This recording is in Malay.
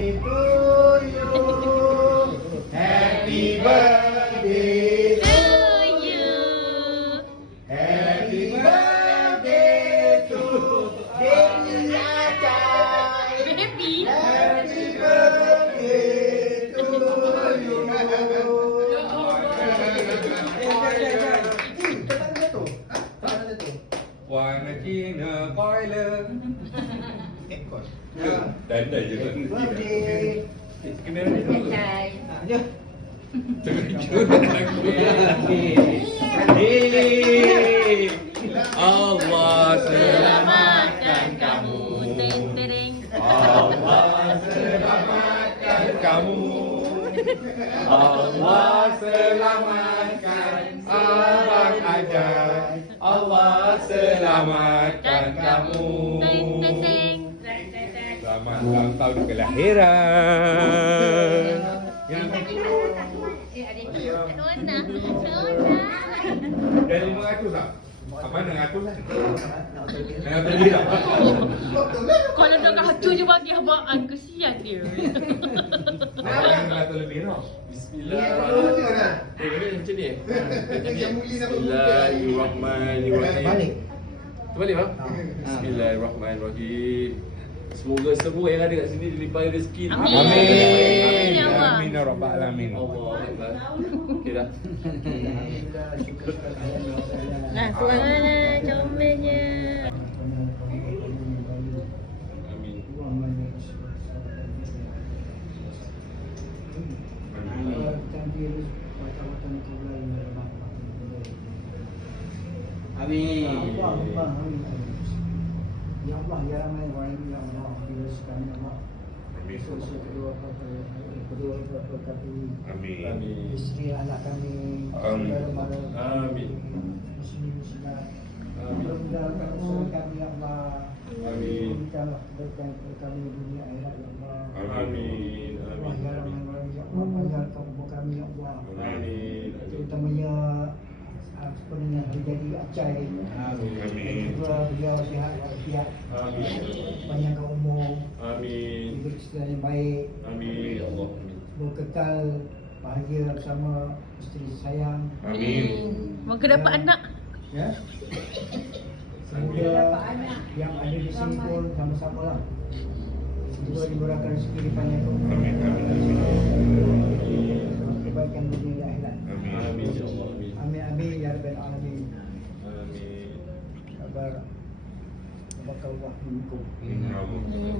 To you, happy birthday to you, happy birthday to Baby Acai, Baby. happy birthday to you. Wanna Gina Boiler. Đến đây chứ. Happy birthday. Kena ni dulu. Jom. Allah Selamatkan kamu. Teng tereng. Allah selamatkan kamu. Allah selamatkan Abang Ajai. Allah selamatkan kamu. Teng tereng. Selamat ulang tahun kelahiran. Nona. Dari 500 tak? Apa dengan 100 kan? Dengan beli tak? Kalau nak kacau je bagi abang, kesian dia. Dengan 100 lebih tau. Bismillah. Macam ni. Bismillahirrahmanirrahim. Balik. Terbalik bang? Bismillahirrahmanirrahim. Semoga semua yang ada kat sini dilimpahi rezeki. Amin. Amin. Ya Allah. Amin ya rabbal alamin. Allah Akbar. Okey dah. Nah, suara comelnya. Amin. Ya Allah, ya Rahman, ya Allah, bila sekali Allah. Amin. Kedua kami, Amin. Amin. isteri anak kami, Amin. saudara-mara Amin. muslim-muslimat. Amin. Mudah-mudahan usaha kami ya Allah. Amin. Berikanlah kebaikan kepada kami dunia akhirat ya Allah. Amin. Allah ya Rahman, ya Allah, panjangkan umur kami ya Allah. Amin. Terutamanya sebenarnya hari jadi Acai. Amin. Juga beliau sihat walafiat. Amin. Panjangkan umur. Amin. Diberi kesihatan yang baik. Amin. Ya Allah. Amin. Berkekal bahagia bersama isteri sayang. Amin. Moga dapat anak. Ya. Semoga yang ada di sini pun sama-sama lah. Semoga dimurahkan rezeki di panjang umur. Amin. Amin. Kebaikan dunia dan akhirat. Amin. Amin. Ya Allah. Amin. Amin amin ya rabbal alamin. Amin. Kabar. Barakallahu fiikum. Amin.